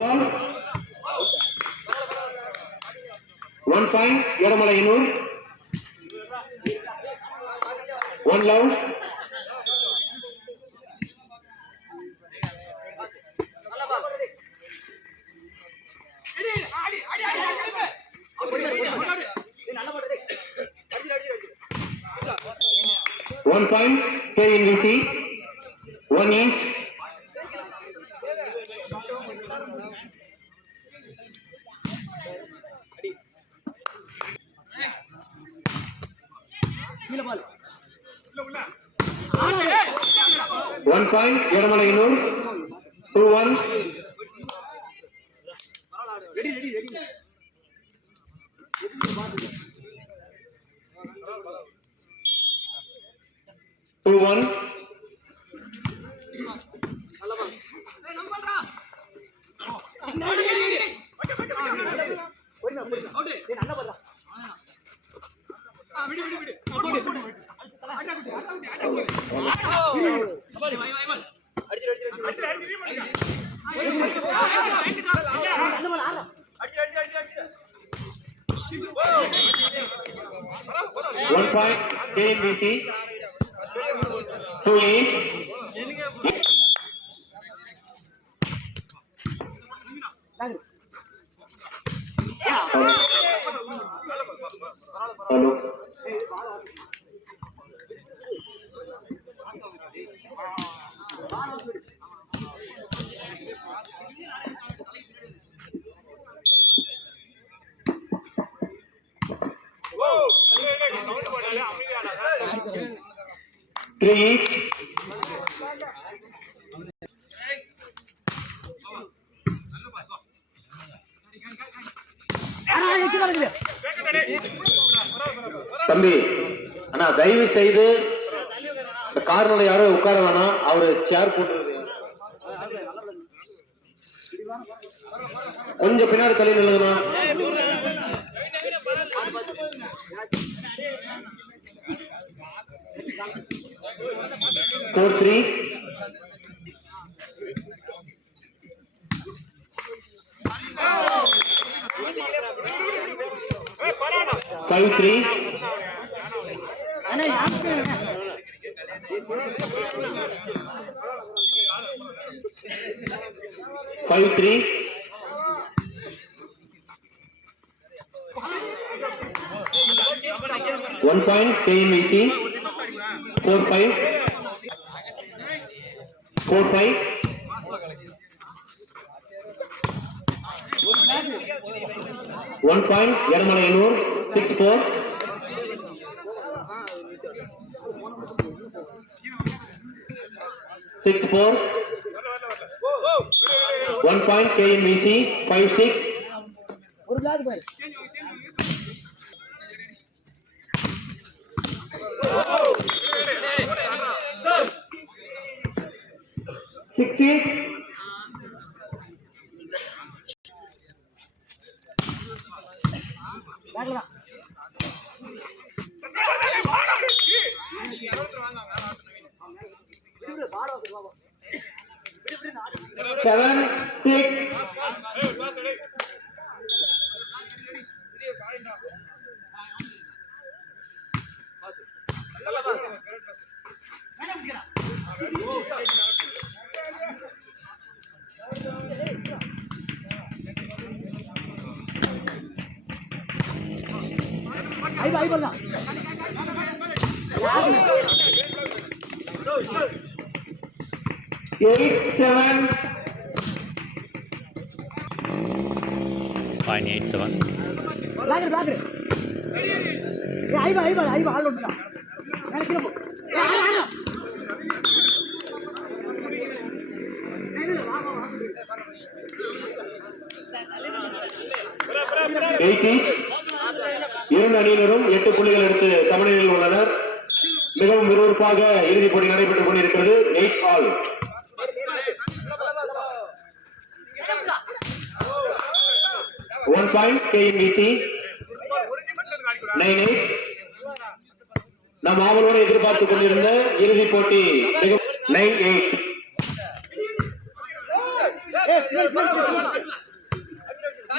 1 point, Yadamala Inur. 1 love. One point, KNVC. 1 each. One point, Yadamala Inur. 2-1. Ready. 2-1. One point, KNVC. 2 each. Hello. Three. தம்பி அண்ணா தயவு செய்து இந்த கார்ல யாரும் உட்கார வேணாம். அவரு சேர் போட்டு கொஞ்சம் பின்னாடி தள்ளி நில்லுங்கண்ணா. 4-3. 5-3. 5-3. 1 point, KNVC. 4-5. 4-5. 1 point, Yadamala Inur. 6-4. 6-4. 1 point, KNVC. 5-6. 6-8. 7-6. 8-7. 8-7. இரண்டு அணியினரும் 8 புள்ளிகள் எடுத்து சமநிலையில் உள்ளனர். மிகவும் விறுவிறுப்பாக இறுதிப் போட்டி நடைபெற்றுக் கொண்டிருக்கிறது. 8-all. 1 point, KNVC. 9-8. நாம் ஆவலோடு எதிர்பார்த்துக் கொண்டிருந்த இறுதிப் போட்டி 9-8. 1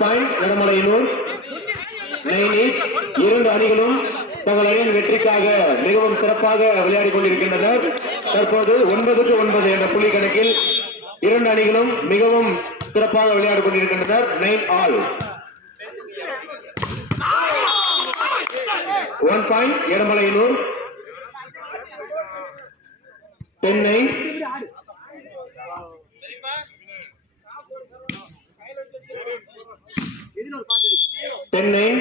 point வடமலையனூர் 9 each. இரண்டு அணிகளும் தங்கள் அணியின் வெற்றிக்காக மிகவும் சிறப்பாக விளையாடிக் கொண்டிருக்கின்றனர். தற்போது 9-9 என்ற புள்ளி கணக்கில் இரண்டு அணிகளும் மிகவும் சிறப்பாக விளையாடிக் கொண்டிருக்கின்றனர். 9 all. 1 point எடமலையனூர் 10-9. 10-9.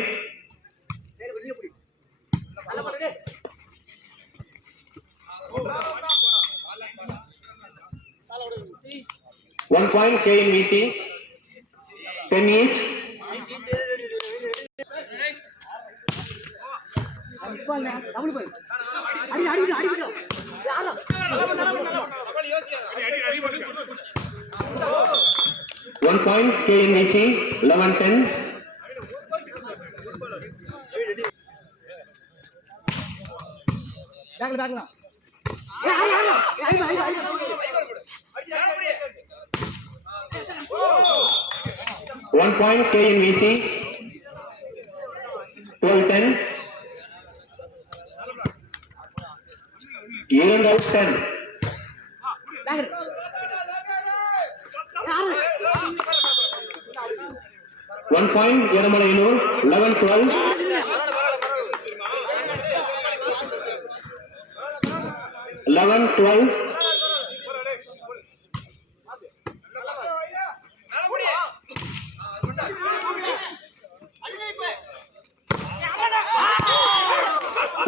1 point KNVC 10 each. One point KNVC 11-10. One point KNVC 12-10. Even out 10. One point Yadamalaiyanur 11-12. 11-12.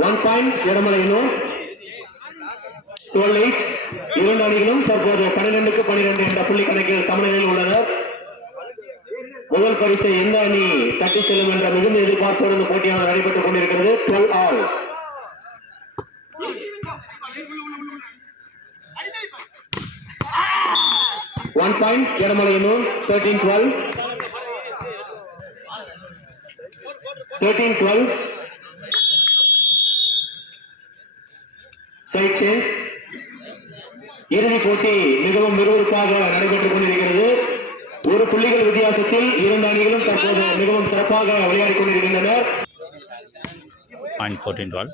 1 point Yadamalaiyanur 12-8. இரண்டு அணிகளும் தற்போது 12-12 என்ற புள்ளி கணக்கில் சமநிலையில் உள்ளனர். முதல் பரிசை எந்த அணி தட்டி செல்லும் என்ற மிகுந்த எதிர்பார்ப்போடு இந்த போட்டியானது நடைபெற்றுக் கொண்டிருக்கிறது. 12 all. 1 point Yadamalaiyanur 13-12. 13-12. Side change. இறுதிப் போட்டி மிகவும் விறுவிறுப்பாக நடைபெற்றுக் கொண்டிருக்கிறது. ஒரு புள்ளிகள் வித்தியாசத்தில் இரண்டு அணிகளும் தற்போது மிகவும் சிறப்பாக விளையாடிக் கொண்டிருக்கின்றனர். 14-12.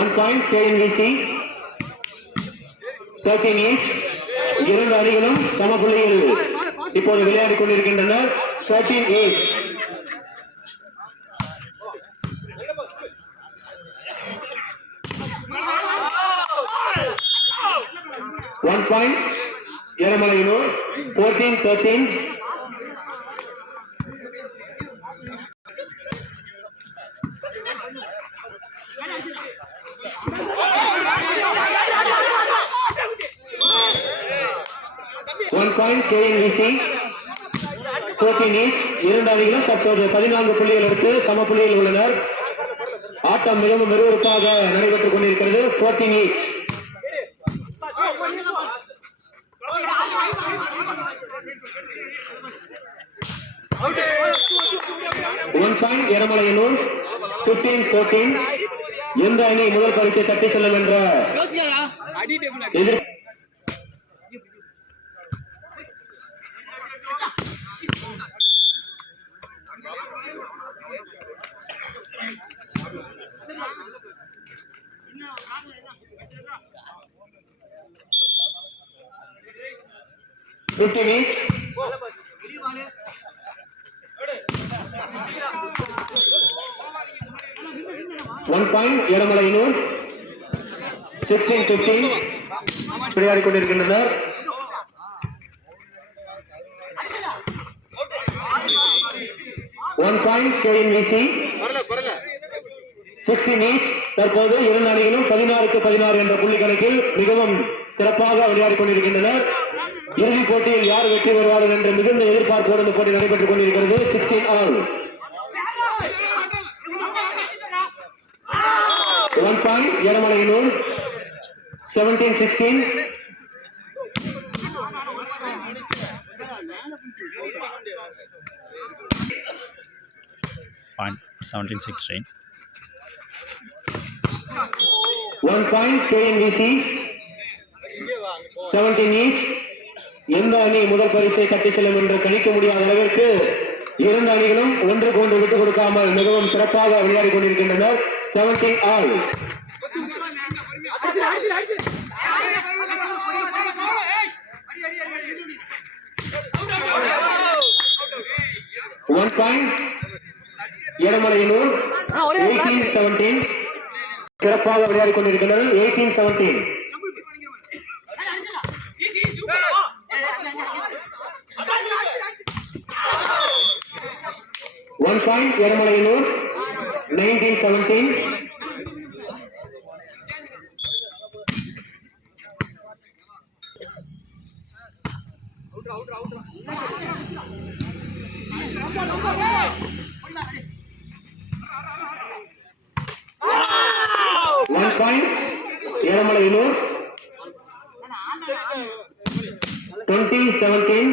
1 point KNVC 13 each. இரண்டு அணிகளும் சம புள்ளியில் இப்போது விளையாடிக் கொண்டிருக்கின்றனர். 13-8. 1 point Yadamalaiyanur 14-13. 1 point KNVC 14 each. இரண்டு அணிகளும் தற்போது 14 புள்ளிகள் எடுத்து சம புள்ளியில் உள்ளனர். ஆட்டம் மிகவும் விறுவிறுப்பாக நடைபெற்றுக் கொண்டிருக்கிறது. 14 each. 1 point Yadamalaiyanur 15-14. எந்த அணி முதல் பரிசை தட்டி செல்லும் என்ற எதிர் 15 each. 1 point Yadamalaiyanur 16-15. விளையாடிக் கொண்டிருக்கின்றனர். 1 point KNVC 16 each. தற்போது இரண்டு அணிகளும் 16-16 என்ற புள்ளி கணக்கில் மிகவும் சிறப்பாக விளையாடிக் கொண்டிருக்கின்றனர். இறுதிப் போட்டியில் யார் வெற்றி பெறுவார்கள் என்ற மிகுந்த எதிர்பார்ப்போடு இந்த போட்டி நடைபெற்றுக் கொண்டிருக்கிறது. 16 all. 1 point Yadamalaiyanur 17-16. point, 17-16. 1 point KNVC, 17 each. எந்த அணி முதல் பரிசை கட்டிச் செல்லும் என்று கணிக்க முடியாத அளவிற்கு இரண்டு அணிகளும் ஒன்றுக்கு ஒன்று விட்டுக் கொடுக்காமல் மிகவும் சிறப்பாக விளையாடிக் கொண்டிருக்கின்றனர். 17 all. One point எடமலையனூர் 18-17 சிறப்பாக விளையாடிக் கொண்டிருக்கின்றனர். 18-17. One point எடமலையனூர் 19-17. One point எடமலையனூர் 20-17.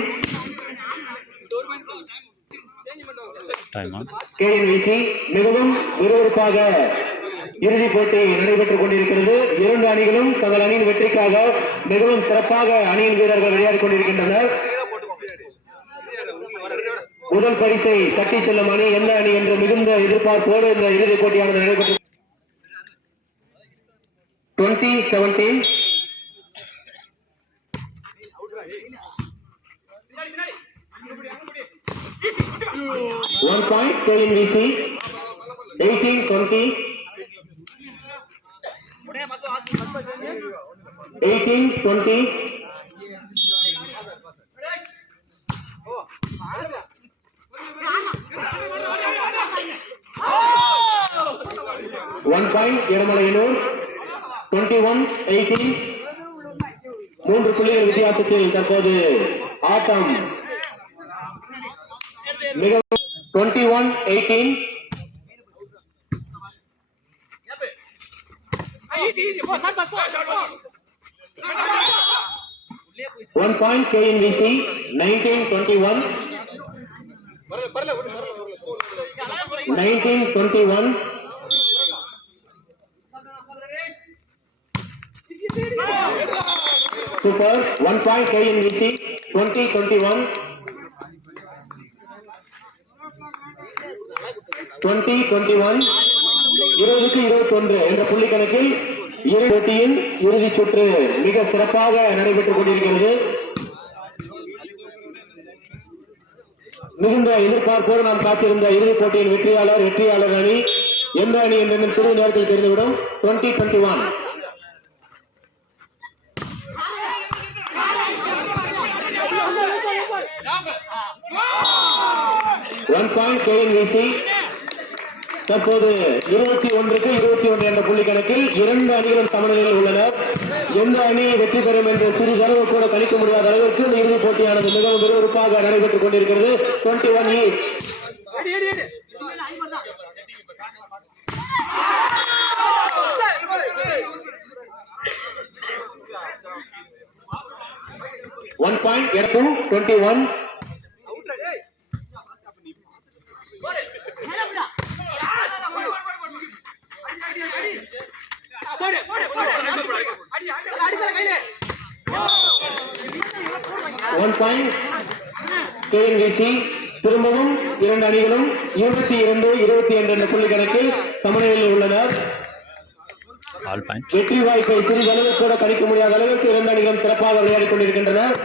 Time out. KNVC மிகவும் விறுவிறுப்பாக இறுதிப் போட்டி நடைபெற்றுக் கொண்டிருக்கிறது. இரண்டு அணிகளும் தங்கள் அணியின் வெற்றிக்காக மிகவும் சிறப்பாக அணியின் வீரர்கள் விளையாடிக் கொண்டிருக்கின்றனர். முதல் பரிசை தட்டி செல்லும் அணி எந்த அணி என்று மிகுந்த எதிர்பார்ப்போடு இந்த இறுதிப் போட்டியானது நடைபெற்று 20-17. One point KNVC 18-20. 18-20. One point எடமலையனூர் 21-18. 3 புள்ளிகள் வித்தியாசத்தில் தற்போது ஆட்டம் மிகவும் 21-18. One point KNVC 19-21. 19-21. Super. 1 point KNVC 20-21. 20-21. 20-21 என்ற புள்ளி கணக்கில் இரண்டு போட்டியின் இறுதி சுற்று மிக சிறப்பாக நடைபெற்றுக் கொண்டிருக்கிறது. மிகுந்த எதிர்பார்ப்போடு நாம் காத்திருந்த இறுதிப் போட்டியின் வெற்றியாளர் அணி எந்த அணி என்று சிறிது நேரத்தில் தெரிந்துவிடும். 20-21. One point KNVC தற்போது 21-21 என்ற புள்ளி கணக்கில் இரண்டு அணிகளும் சமநிலையில் உள்ளனர். எந்த அணி வெற்றி பெறும் என்று சிறிதளவு கூட கணிக்க முடியாத அளவிற்கு இந்த இறுதிப் போட்டியானது மிகவும் விறுவிறுப்பாக நடைபெற்றுக் கொண்டிருக்கிறது. 21 each. One point 21. One point KNVC திரும்பவும் இரண்டு அணிகளும் 22-22 என்ற புள்ளி கணக்கில் சமநிலையில் உள்ளனர். வெற்றி வாய்ப்பை சிறிதளவு கூட கணிக்க முடியாத அளவிற்கு இரண்டு அணிகளும் சிறப்பாக விளையாடிக் கொண்டிருக்கின்றனர்.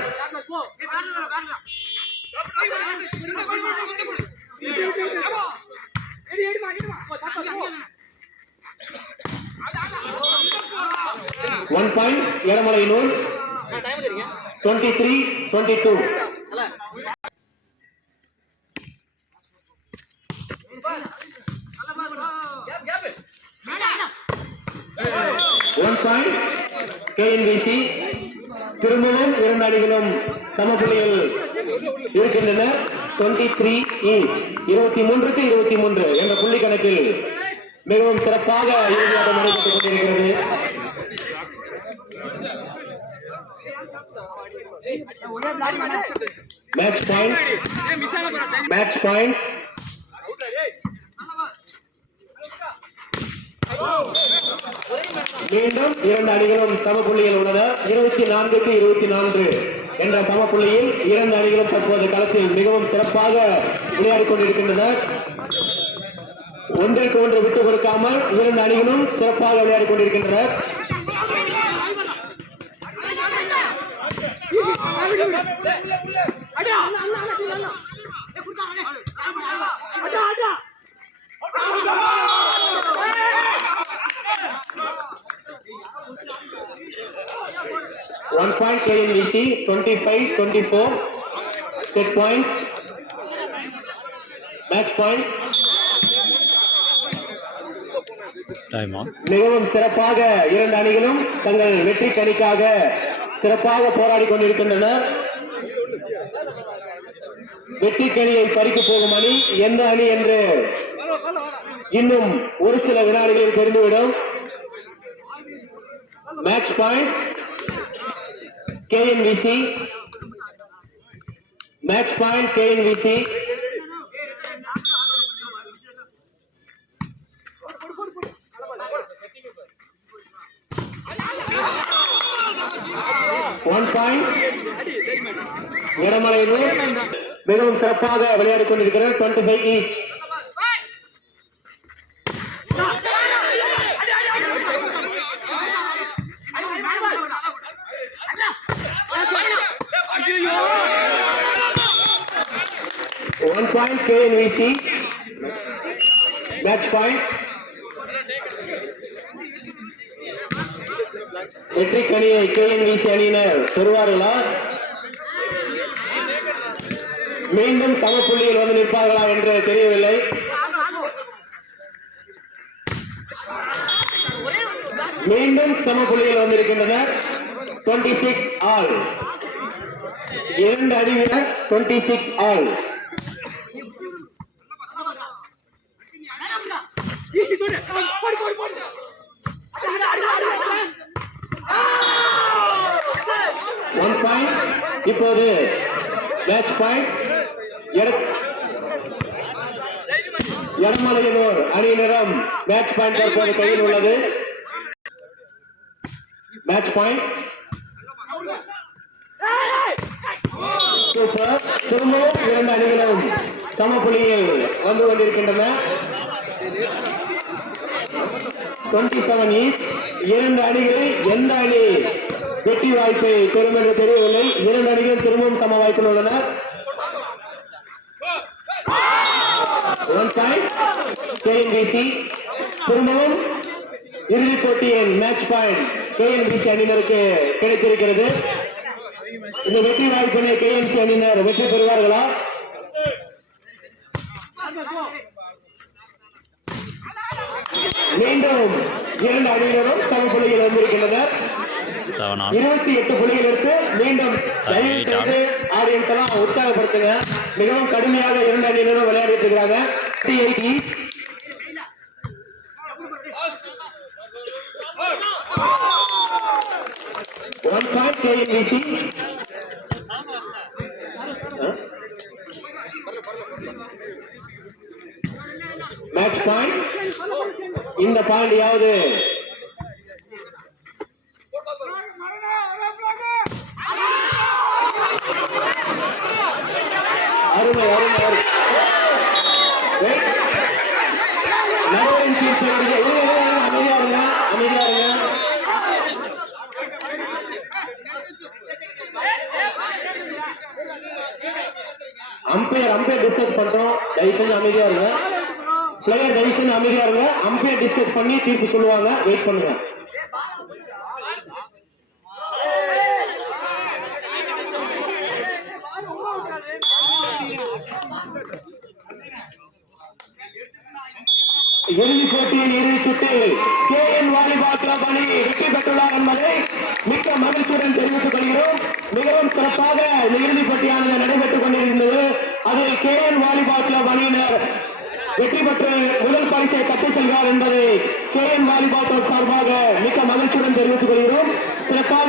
One point எடமலையனூர் 23-22. One point KNVC திரும்பவும் இரண்டு அணிகளும் சமபுள்ளியில் இருக்கின்றன. 23 each. 23-23 என்ற புள்ளி கணக்கில் மிகவும் சிறப்பாக இறுதியாக நடைபெற்றுக் கொண்டிருக்கிறது. Match point மீண்டும் இரண்டு அணிகளும் சம புள்ளியில் உள்ளன. 24க்கு 24 என்ற சம புள்ளியில் இரண்டு அணிகளும் தற்போது களத்தில் மிகவும் சிறப்பாக விளையாடிக் கொண்டிருக்கின்றனர். ஒன்றிற்கு ஒன்று விட்டுக் கொடுக்காமல் இரண்டு அணிகளும் சிறப்பாக விளையாடிக் கொண்டிருக்கின்றனர். One point KNVC 25-24 set point match point. Time out. மிகவும் சிறப்பாக இரண்டு அணிகளும் தங்கள் வெற்றி கணிக்காக சிறப்பாக போராடி கொண்டிருக்கின்றனர். வெற்றி கணியை பறிக்க போகும் அணி எந்த அணி என்று இன்னும் ஒரு சில வினாடிகளில் தெரிந்துவிடும். Match point KNVC. Match point KNVC. One point இடமலையில் மிகவும் சிறப்பாக விளையாடிக் கொண்டிருக்கிறார். 25 each. One point KNVC. Match point. வெற்றி கணியை KNVC அணியினர் பெறுவார்களா? மீண்டும் சம புள்ளியில் வந்து நிற்பார்களா என்று தெரியவில்லை. மீண்டும் சம புள்ளியில் வந்திருக்கின்றனர். 26 all. இரண்டு அணியினர் 26 all. One point. இப்போது மேட்ச் பாயிண்ட் எடமலையனூர் அணியினரும் மேட்ச் பாயிண்ட் தற்போது கையில் உள்ளது. Match point. சூப்பர். திரும்பவும் இரண்டு அணிகளும் சம புள்ளியில் வந்து கொண்டிருக்கின்றன. 27 each. இரண்டு அணிகளில் எந்த அணி வெற்றி வாய்ப்பை பெறும் என்று தெரியவில்லை. இரண்டு அணிகள் திரும்பவும் சம வாய்ப்பில் உள்ளனர். One point KNVC. திரும்பவும் இறுதிப் போட்டியின் மேட்ச் பாயிண்ட் KNVC அணியினருக்கு கிடைத்திருக்கிறது. இந்த வெற்றி வாய்ப்பினை KNVC அணியினர் வெற்றி பெறுவார்களா? மீண்டும் இரண்டு அணியினரும் சம புள்ளியில் வந்திருக்கின்றனர். 28 புள்ளிகள் எடுத்து மீண்டும் ஆடியன்ஸ் எல்லாம் உற்சாகப்படுத்துங்க. மிகவும் கடுமையாக இரண்டு அணியினரும் விளையாடிட்டு இருக்காங்க. 38 each. One point KNVC. Match point. இந்த பாயிண்ட் யாவது அருமை அருமை அருமை. நடுவரின் தீர்ப்பு அமைதியா இருங்க, அமைதியா இருங்க. அம்பையர் டிஸ்கஸ் பண்றோம். தயவு செஞ்சு அமைதியா இருங்க. பிளேயர் தயவு செஞ்சு அமைதியா இருங்க. அம்பையர் டிஸ்கஸ் பண்ணி தீர்ப்பு சொல்லுவாங்க. வெயிட் பண்ணுங்க. இறுதிப் போட்டியின் இறுதி சுற்றில் KN வாலிபால் கிளப் அணி வெற்றி பெற்றுள்ளார் என்பதை மிக்க மகிழ்ச்சியுடன் தெரிவித்துக் கொள்கிறோம். மிகவும் சிறப்பாக இந்த இறுதிப் போட்டியானது நடைபெற்றுக் கொண்டிருந்தது. அதில் KN வாலிபால் கிளப் அணியினர் வெற்றி பெற்று முதல் பரிசை தட்டிச் செல்வார் என்பதை KN வாலிபால் கிளப் சார்பாக மிக்க மகிழ்ச்சியுடன் தெரிவித்துக் கொள்கிறோம். சிறப்பாக